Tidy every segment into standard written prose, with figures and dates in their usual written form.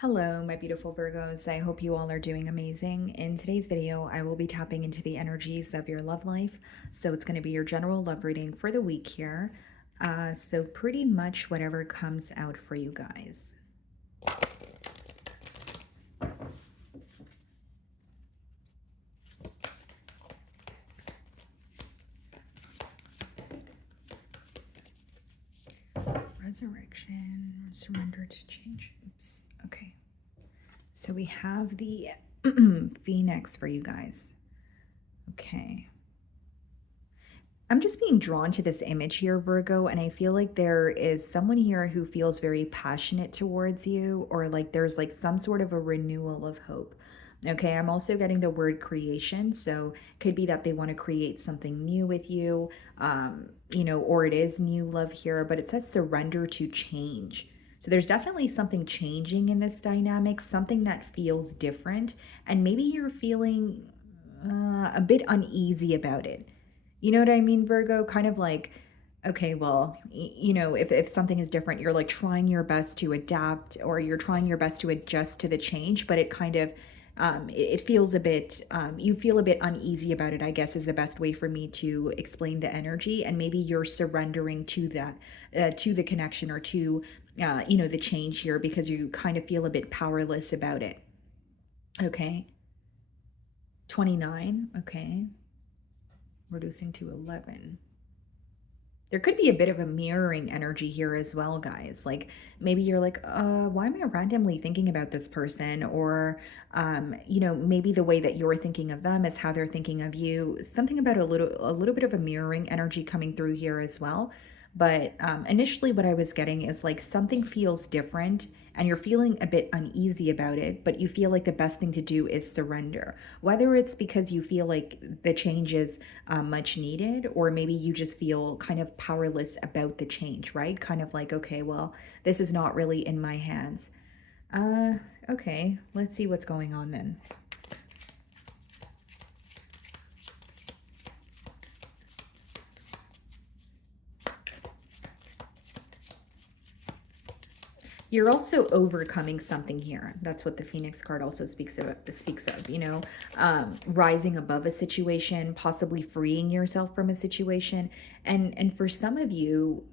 Hello, my beautiful Virgos. I hope you all are doing amazing. In today's video, I will be tapping into the energies of your love life. So it's going to be your general love reading for the week here. So pretty much whatever comes out for you guys. Resurrection, surrender to change. Oops. Okay. So we have the Phoenix for you guys. Okay. I'm just being drawn to this image here, Virgo, and I feel like there is someone here who feels very passionate towards you, or like there's like some sort of a renewal of hope. Okay, I'm also getting the word creation, so could be that they want to create something new with you, or it is new love here, but it says surrender to change. So there's definitely something changing in this dynamic, something that feels different, and maybe you're feeling a bit uneasy about it. You know what I mean, Virgo? Kind of like, okay, well, if something is different, you're like trying your best to adapt or you're trying your best to adjust to the change, but it kind of, it feels a bit, you feel a bit uneasy about it, I guess is the best way for me to explain the energy. And maybe you're surrendering to that, to the connection or to, the change here because you kind of feel a bit powerless about it. Okay. 29. Okay. Reducing to 11. There could be a bit of a mirroring energy here as well, guys. Like maybe you're like, why am I randomly thinking about this person? Or, maybe the way that you're thinking of them is how they're thinking of you. Something about a little bit of a mirroring energy coming through here as well. But initially, what I was getting is like something feels different and you're feeling a bit uneasy about it, but you feel like the best thing to do is surrender. Whether it's because you feel like the change is much needed, or maybe you just feel kind of powerless about the change, right? Kind of like, okay, well, this is not really in my hands. Uh, okay, let's see what's going on then. You're also overcoming something here. That's what the Phoenix card also speaks of, rising above a situation, possibly freeing yourself from a situation. And for some of you,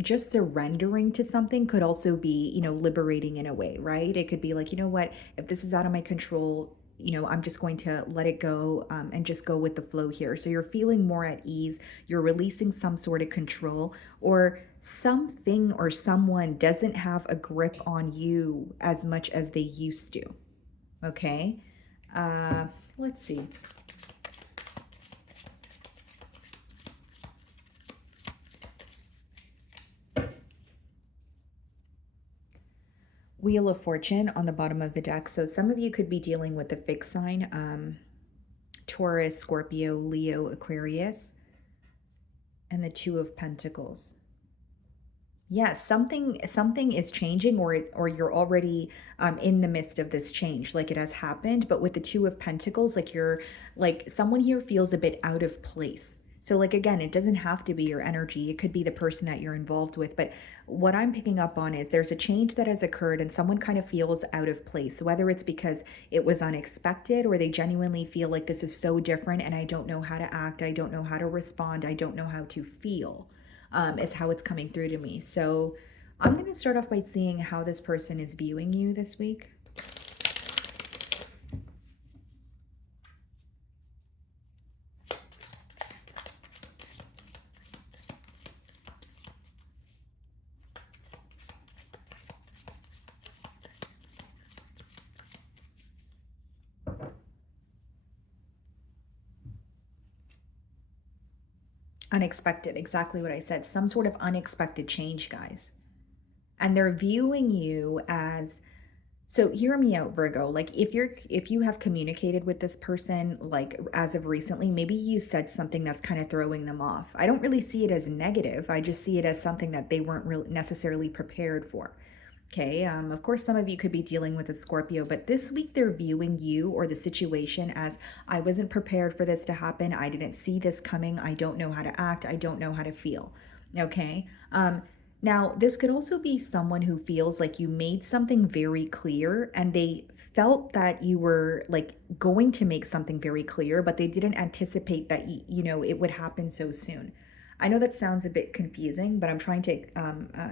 just surrendering to something could also be, liberating in a way, right? It could be like, you know what, if this is out of my control, I'm just going to let it go, and just go with the flow here. So you're feeling more at ease, you're releasing some sort of control, or something or someone doesn't have a grip on you as much as they used to. Okay. Uh, let's see. Wheel of Fortune on the bottom of the deck. So some of you could be dealing with the fixed sign, Taurus, Scorpio, Leo, Aquarius, and the Two of Pentacles. Yeah, something is changing, or you're already in the midst of this change, like it has happened. But with the Two of Pentacles, like you're like someone here feels a bit out of place. So like again, it doesn't have to be your energy. It could be the person that you're involved with. But what I'm picking up on is there's a change that has occurred and someone kind of feels out of place, whether it's because it was unexpected or they genuinely feel like this is so different and I don't know how to act, I don't know how to respond, I don't know how to feel, is how it's coming through to me. So I'm going to start off by seeing how this person is viewing you this week. Unexpected, exactly what I said. Some sort of unexpected change, guys. And they're viewing you as, so hear me out, Virgo. Like if you have communicated with this person like as of recently, maybe you said something that's kind of throwing them off. I don't really see it as negative. I just see it as something that they weren't really necessarily prepared for. Okay, of course, some of you could be dealing with a Scorpio, but this week they're viewing you or the situation as, I wasn't prepared for this to happen. I didn't see this coming. I don't know how to act. I don't know how to feel. Okay. Now, this could also be someone who feels like you made something very clear and they felt that you were like going to make something very clear, but they didn't anticipate that, it would happen so soon. I know that sounds a bit confusing, but I'm trying to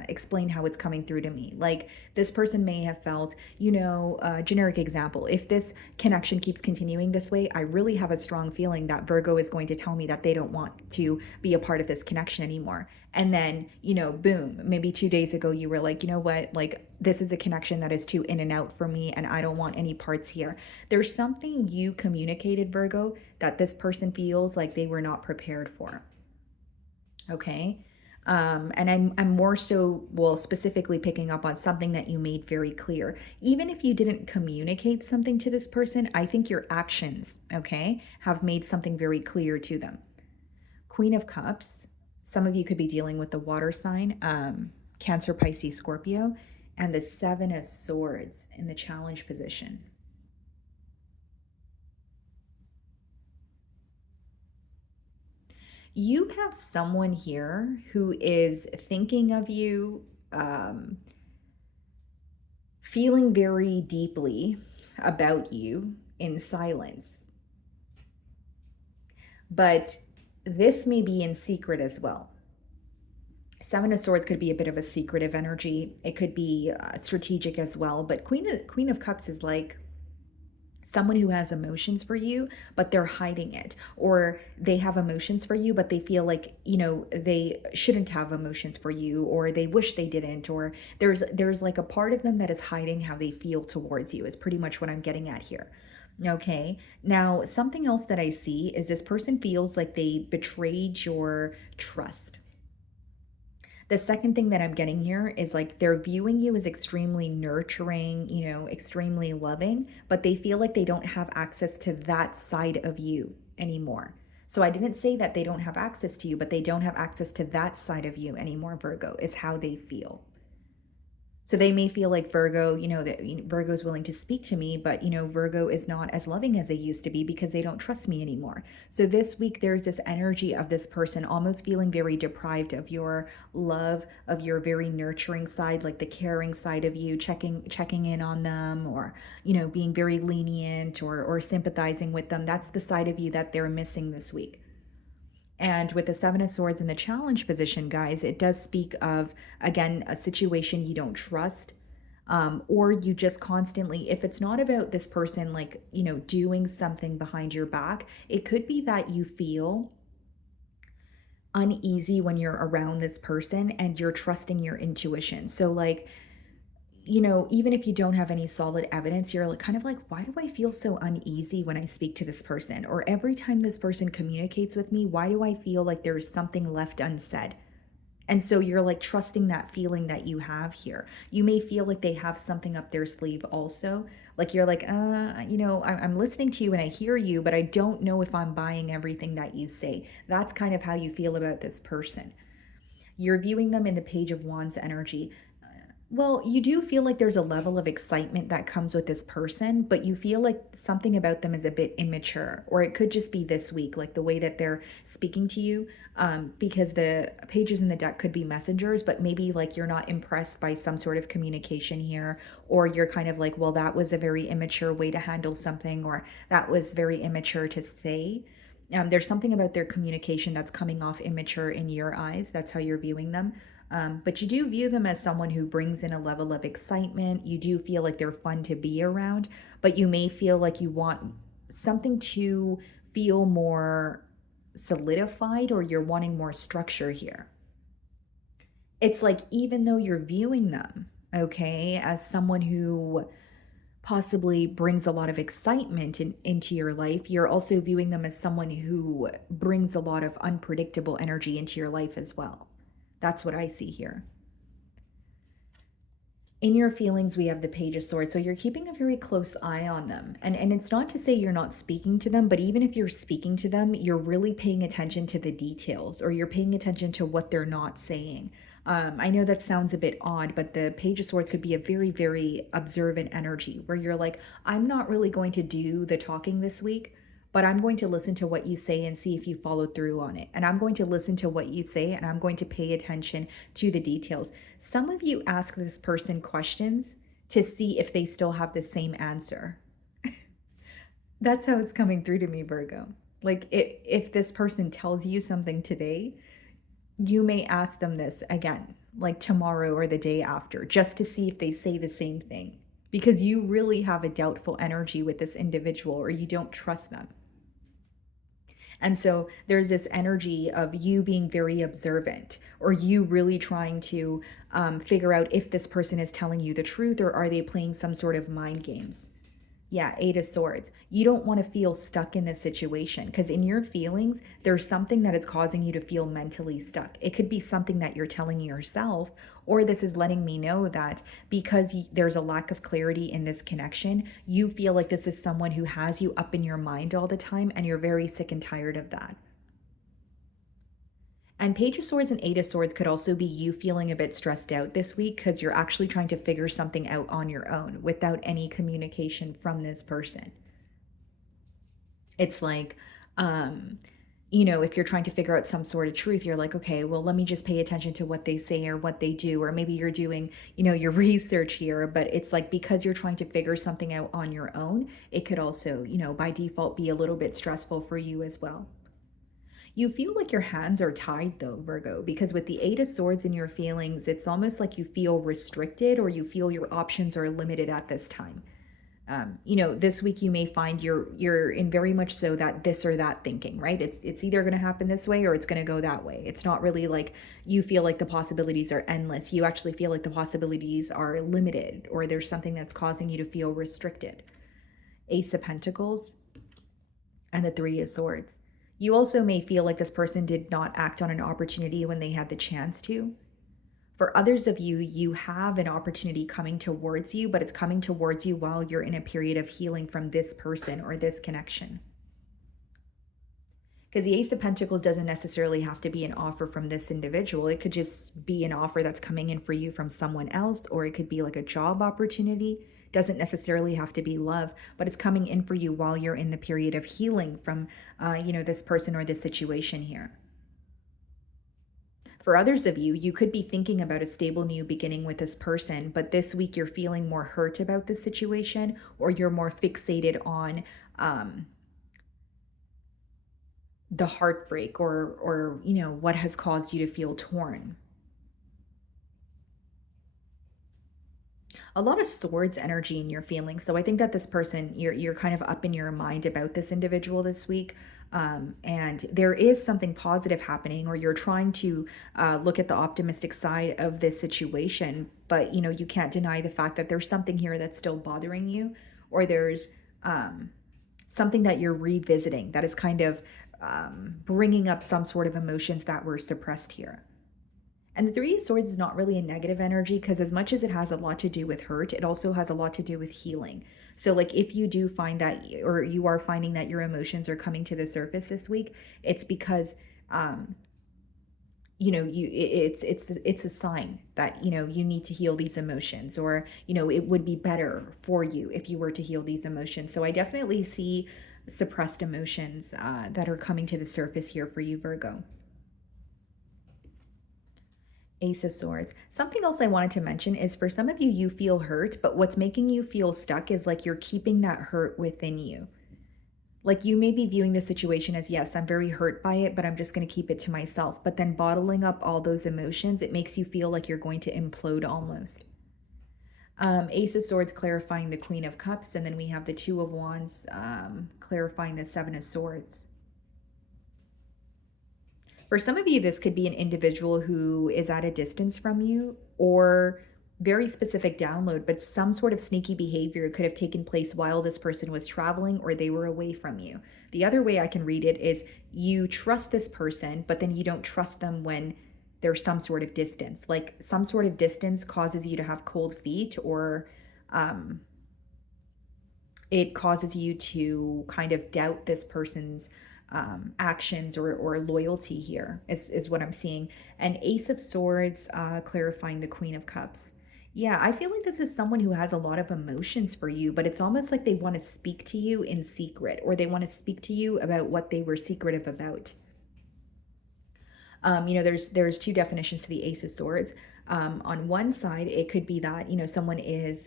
explain how it's coming through to me. Like this person may have felt, generic example, if this connection keeps continuing this way, I really have a strong feeling that Virgo is going to tell me that they don't want to be a part of this connection anymore. And then, boom, maybe 2 days ago, you were like, you know what, like this is a connection that is too in and out for me and I don't want any parts here. There's something you communicated, Virgo, that this person feels like they were not prepared for. Okay. And I'm more so, well, specifically picking up on something that you made very clear. Even if you didn't communicate something to this person, I think your actions, okay, have made something very clear to them. Queen of Cups, some of you could be dealing with the water sign, Cancer, Pisces, Scorpio, and the Seven of Swords in the challenge position. You have someone here who is thinking of you, feeling very deeply about you in silence. But this may be in secret as well. Seven of Swords could be a bit of a secretive energy. It could be strategic as well. But Queen of Cups is like someone who has emotions for you, but they're hiding it. Or they have emotions for you, but they feel like, they shouldn't have emotions for you, or they wish they didn't, or there's like a part of them that is hiding how they feel towards you, is pretty much what I'm getting at here. Okay. Now, something else that I see is this person feels like they betrayed your trust. The second thing that I'm getting here is like they're viewing you as extremely nurturing, extremely loving, but they feel like they don't have access to that side of you anymore. So I didn't say that they don't have access to you, but they don't have access to that side of you anymore, Virgo, is how they feel. So they may feel like Virgo, that Virgo is willing to speak to me, but Virgo is not as loving as they used to be because they don't trust me anymore. So this week there's this energy of this person almost feeling very deprived of your love, of your very nurturing side, like the caring side of you, checking in on them, or being very lenient or sympathizing with them. That's the side of you that they're missing this week. And with the Seven of Swords in the challenge position, guys, it does speak of, again, a situation you don't trust. Or you just constantly, if it's not about this person, like, doing something behind your back, it could be that you feel uneasy when you're around this person and you're trusting your intuition. So, like, even if you don't have any solid evidence, you're like, kind of like, why do I feel so uneasy when I speak to this person? Or every time this person communicates with me, why do I feel like there's something left unsaid? And so you're like trusting that feeling that you have here. You may feel like they have something up their sleeve also. Like you're like, I'm listening to you and I hear you, but I don't know if I'm buying everything that you say. That's kind of how you feel about this person. You're viewing them in the Page of Wands energy. Well, you do feel like there's a level of excitement that comes with this person, but you feel like something about them is a bit immature, or it could just be this week, like the way that they're speaking to you, because the pages in the deck could be messengers, but maybe like you're not impressed by some sort of communication here, or you're kind of like, well, that was a very immature way to handle something, or that was very immature to say. There's something about their communication that's coming off immature in your eyes. That's how you're viewing them. But you do view them as someone who brings in a level of excitement. You do feel like they're fun to be around, but you may feel like you want something to feel more solidified, or you're wanting more structure here. It's like, even though you're viewing them, okay, as someone who possibly brings a lot of excitement into your life, you're also viewing them as someone who brings a lot of unpredictable energy into your life as well. That's what I see here. In your feelings, we have the Page of Swords. So you're keeping a very close eye on them. And it's not to say you're not speaking to them, but even if you're speaking to them, you're really paying attention to the details, or you're paying attention to what they're not saying. I know that sounds a bit odd, but the Page of Swords could be a very, very observant energy where you're like, I'm not really going to do the talking this week. but I'm going to listen to what you say and see if you follow through on it. And I'm going to listen to what you say and I'm going to pay attention to the details. Some of you ask this person questions to see if they still have the same answer. That's how it's coming through to me, Virgo. Like if this person tells you something today, you may ask them this again, like tomorrow or the day after, just to see if they say the same thing. Because you really have a doubtful energy with this individual or you don't trust them. And so there's this energy of you being very observant or you really trying to figure out if this person is telling you the truth or are they playing some sort of mind games. Yeah, Eight of Swords. You don't want to feel stuck in this situation because in your feelings, there's something that is causing you to feel mentally stuck. It could be something that you're telling yourself, or this is letting me know that because there's a lack of clarity in this connection, you feel like this is someone who has you up in your mind all the time and you're very sick and tired of that. And Page of Swords and Eight of Swords could also be you feeling a bit stressed out this week because you're actually trying to figure something out on your own without any communication from this person. It's like, if you're trying to figure out some sort of truth, you're like, okay, well, let me just pay attention to what they say or what they do. Or maybe you're doing, your research here, but it's like because you're trying to figure something out on your own, it could also, by default be a little bit stressful for you as well. You feel like your hands are tied though, Virgo, because with the Eight of Swords in your feelings, it's almost like you feel restricted or you feel your options are limited at this time. This week you may find you're in very much so that this or that thinking, right? It's either going to happen this way or it's going to go that way. It's not really like you feel like the possibilities are endless. You actually feel like the possibilities are limited or there's something that's causing you to feel restricted. Ace of Pentacles and the Three of Swords. You also may feel like this person did not act on an opportunity when they had the chance to. For others of you, you have an opportunity coming towards you, but it's coming towards you while you're in a period of healing from this person or this connection. Because the Ace of Pentacles doesn't necessarily have to be an offer from this individual. It could just be an offer that's coming in for you from someone else, or it could be like a job opportunity. Doesn't necessarily have to be love, but it's coming in for you while you're in the period of healing from, this person or this situation here. For others of you, you could be thinking about a stable new beginning with this person, but this week you're feeling more hurt about the situation or you're more fixated on the heartbreak or what has caused you to feel torn. A lot of swords energy in your feelings. So I think that this person, you're kind of up in your mind about this individual this week. And there is something positive happening, or you're trying to look at the optimistic side of this situation, but you can't deny the fact that there's something here that's still bothering you, or there's something that you're revisiting that is kind of bringing up some sort of emotions that were suppressed here. And the Three of Swords is not really a negative energy because as much as it has a lot to do with hurt, it also has a lot to do with healing. So like if you do find that, or you are finding that your emotions are coming to the surface this week, it's because it's a sign that you need to heal these emotions, or it would be better for you if you were to heal these emotions. So I definitely see suppressed emotions that are coming to the surface here for you, Virgo. Ace of Swords. Something else I wanted to mention is for some of you, you feel hurt, but what's making you feel stuck is like you're keeping that hurt within you. Like you may be viewing the situation as, yes, I'm very hurt by it, but I'm just going to keep it to myself. But then bottling up all those emotions, it makes you feel like you're going to implode almost. Ace of Swords clarifying the Queen of Cups, and then we have the Two of Wands clarifying the Seven of Swords. For some of you, this could be an individual who is at a distance from you, or very specific download, but some sort of sneaky behavior could have taken place while this person was traveling or they were away from you. The other way I can read it is you trust this person, but then you don't trust them when there's some sort of distance. Like some sort of distance causes you to have cold feet, or it causes you to kind of doubt this person's actions or loyalty here is what I'm seeing. And Ace of Swords clarifying the Queen of Cups. Yeah, I feel like this is someone who has a lot of emotions for you, but it's almost like they want to speak to you in secret, or they want to speak to you about what they were secretive about. There's two definitions to the Ace of Swords. On one side, it could be that someone is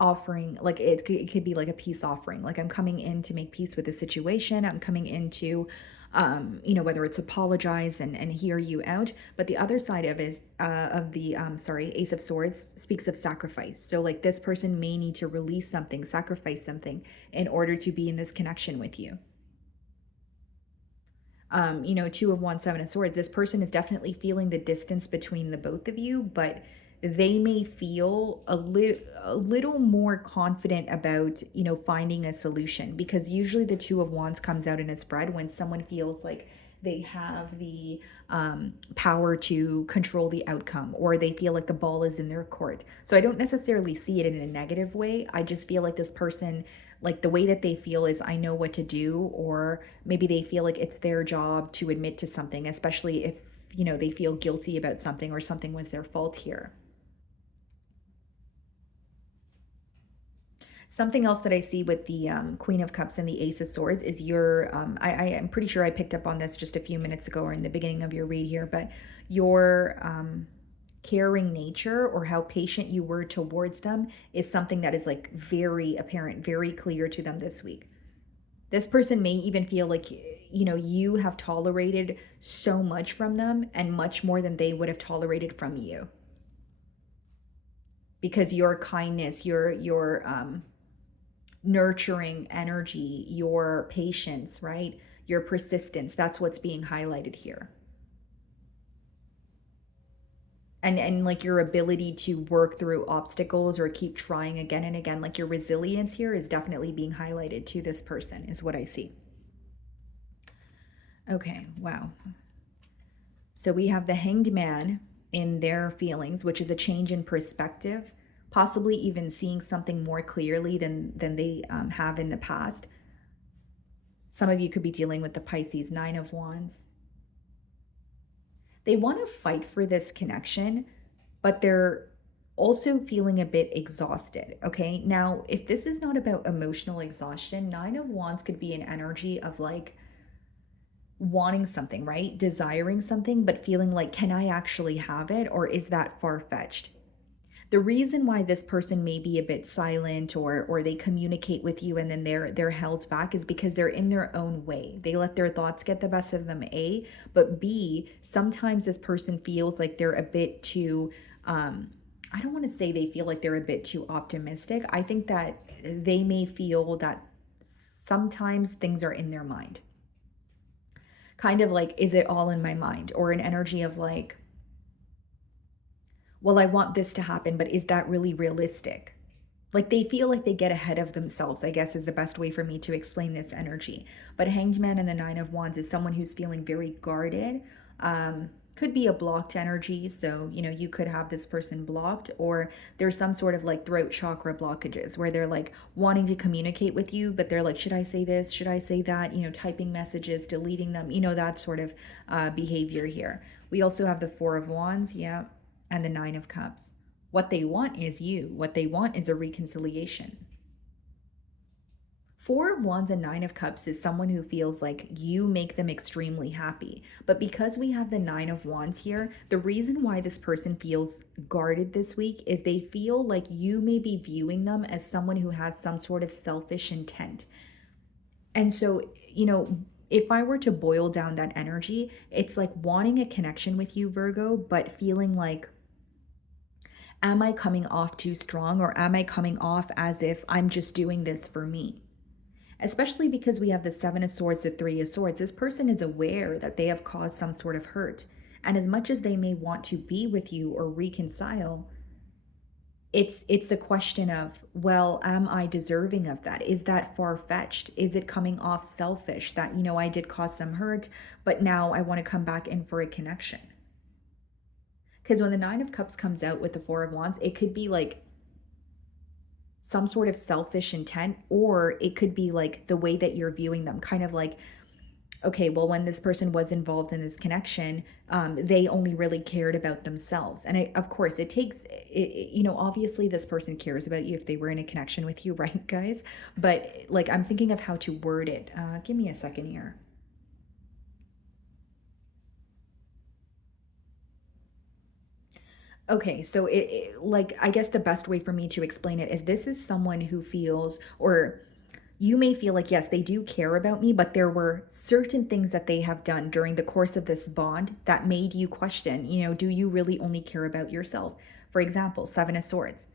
offering, like it could be like a peace offering, like I'm coming in to make peace with the situation, I'm coming in to whether it's apologize and hear you out. But the other side of the Ace of Swords speaks of sacrifice. So like this person may need to release something, sacrifice something in order to be in this connection with you. Two of Wands, Seven of Swords, this person is definitely feeling the distance between the both of you, but they may feel a little more confident about, finding a solution, because usually the Two of Wands comes out in a spread when someone feels like they have the power to control the outcome, or they feel like the ball is in their court. So I don't necessarily see it in a negative way. I just feel like this person, like the way that they feel is I know what to do, or maybe they feel like it's their job to admit to something, especially if, they feel guilty about something or something was their fault here. Something else that I see with the Queen of Cups and the Ace of Swords is I am pretty sure I picked up on this just a few minutes ago or in the beginning of your read here, but your caring nature, or how patient you were towards them, is something that is like very apparent, very clear to them this week. This person may even feel like, you have tolerated so much from them, and much more than they would have tolerated from you, because your kindness, your nurturing energy, your patience, right? Your persistence, that's what's being highlighted here. And like your ability to work through obstacles or keep trying again and again, like your resilience here is definitely being highlighted to this person, is what I see. Okay, wow. So we have the Hanged Man in their feelings, which is a change in perspective, possibly even seeing something more clearly than they have in the past. Some of you could be dealing with the Pisces, Nine of Wands. They want to fight for this connection, but they're also feeling a bit exhausted. Okay, now if this is not about emotional exhaustion, Nine of Wands could be an energy of like wanting something, right? Desiring something, but feeling like, can I actually have it, or is that far fetched? The reason why this person may be a bit silent, or they communicate with you and then they're held back, is because they're in their own way. They let their thoughts get the best of them, A, but B, sometimes this person feels like they're a bit too I don't want to say they feel like they're a bit too optimistic. I think that they may feel that sometimes things are in their mind. Kind of like, is it all in my mind? Or an energy of like, well, I want this to happen, but is that really realistic? Like they feel like they get ahead of themselves, I guess is the best way for me to explain this energy. But Hanged Man and the Nine of Wands is someone who's feeling very guarded. Could be a blocked energy. So, you could have this person blocked, or there's some sort of like throat chakra blockages where they're like wanting to communicate with you, but they're like, should I say this? Should I say that? Typing messages, deleting them, that sort of behavior here. We also have the Four of Wands, yeah, and the Nine of Cups. What they want is you. What they want is a reconciliation. Four of Wands and Nine of Cups is someone who feels like you make them extremely happy. But because we have the Nine of Wands here, the reason why this person feels guarded this week is they feel like you may be viewing them as someone who has some sort of selfish intent. And so, if I were to boil down that energy, it's like wanting a connection with you, Virgo, but feeling like, am I coming off too strong, or am I coming off as if I'm just doing this for me? Especially because we have the Seven of Swords, the Three of Swords. This person is aware that they have caused some sort of hurt. And as much as they may want to be with you or reconcile, it's the question of, well, am I deserving of that? Is that far-fetched? Is it coming off selfish that, I did cause some hurt, but now I want to come back in for a connection? Because when the Nine of Cups comes out with the Four of Wands, it could be like some sort of selfish intent, or it could be like the way that you're viewing them, kind of like, okay, well, when this person was involved in this connection, they only really cared about themselves. And of course, it takes, obviously this person cares about you if they were in a connection with you, right, guys? But like, I'm thinking of how to word it. Give me a second here. Okay, so like, I guess the best way for me to explain it is this is someone who feels, or you may feel like, yes, they do care about me, but there were certain things that they have done during the course of this bond that made you question, do you really only care about yourself? For example, Seven of Swords.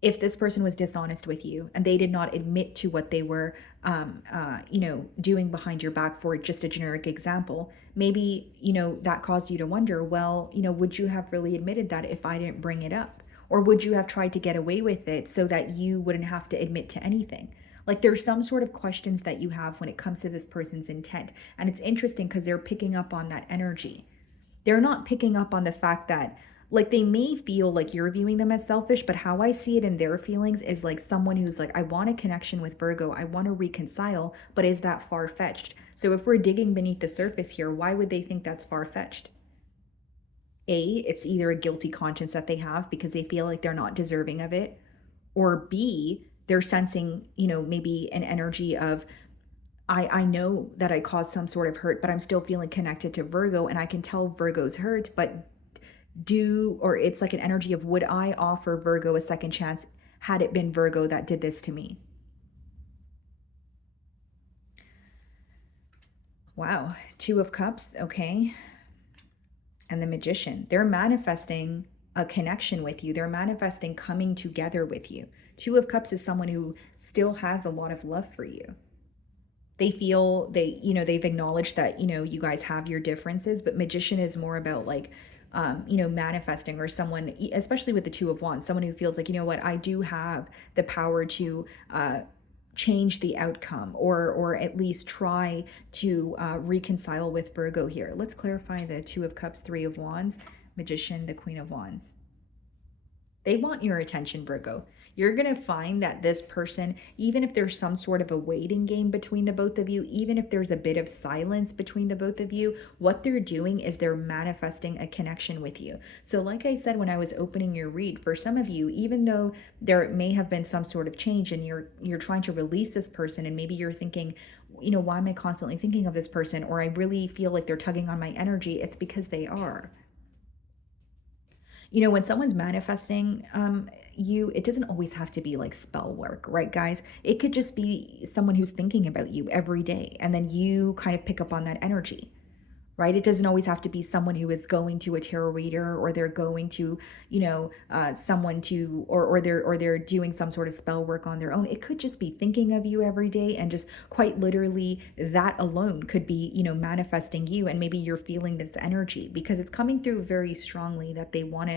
If this person was dishonest with you and they did not admit to what they were doing behind your back, for just a generic example, maybe that caused you to wonder, well, would you have really admitted that if I didn't bring it up? Or would you have tried to get away with it so that you wouldn't have to admit to anything? Like, there's some sort of questions that you have when it comes to this person's intent, and it's interesting because they're picking up on that energy. They're not picking up on the fact that, like, they may feel like you're viewing them as selfish, but how I see it in their feelings is like someone who's like, I want a connection with Virgo, I want to reconcile, but is that far-fetched? So if we're digging beneath the surface here, why would they think that's far-fetched? A, it's either a guilty conscience that they have because they feel like they're not deserving of it, or B, they're sensing, maybe an energy of, I know that I caused some sort of hurt, but I'm still feeling connected to Virgo, and I can tell Virgo's hurt, but or it's like an energy of, would I offer Virgo a second chance had it been Virgo that did this to me? Wow. Two of Cups, okay. And the Magician. They're manifesting a connection with you. They're manifesting coming together with you. Two of Cups is someone who still has a lot of love for you. They feel they've acknowledged that, you guys have your differences, but Magician is more about like, manifesting, or someone, especially with the Two of Wands, someone who feels like, what, I do have the power to change the outcome, or at least try to reconcile with Virgo here. Let's clarify the Two of Cups, Three of Wands, Magician, the Queen of Wands. They want your attention, Virgo. You're going to find that this person, even if there's some sort of a waiting game between the both of you, even if there's a bit of silence between the both of you, what they're doing is they're manifesting a connection with you. So like I said when I was opening your read, for some of you, even though there may have been some sort of change and you're trying to release this person, and maybe you're thinking, why am I constantly thinking of this person? Or I really feel like they're tugging on my energy. It's because they are. When someone's manifesting you, it doesn't always have to be like spell work, right, guys? It could just be someone who's thinking about you every day, and then you kind of pick up on that energy, right? It doesn't always have to be someone who is going to a tarot reader, or they're going to, someone to, or they're doing some sort of spell work on their own. It could just be thinking of you every day, and just quite literally that alone could be, manifesting you. And maybe you're feeling this energy because it's coming through very strongly that they want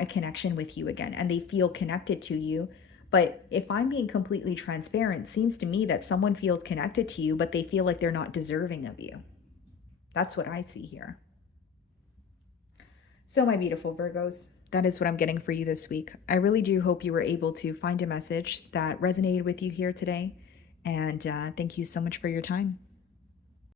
a connection with you again, and they feel connected to you. But if I'm being completely transparent, it seems to me that someone feels connected to you, but they feel like they're not deserving of you. That's what I see here. So, my beautiful Virgos, that is what I'm getting for you this week. I really do hope you were able to find a message that resonated with you here today. And thank you so much for your time.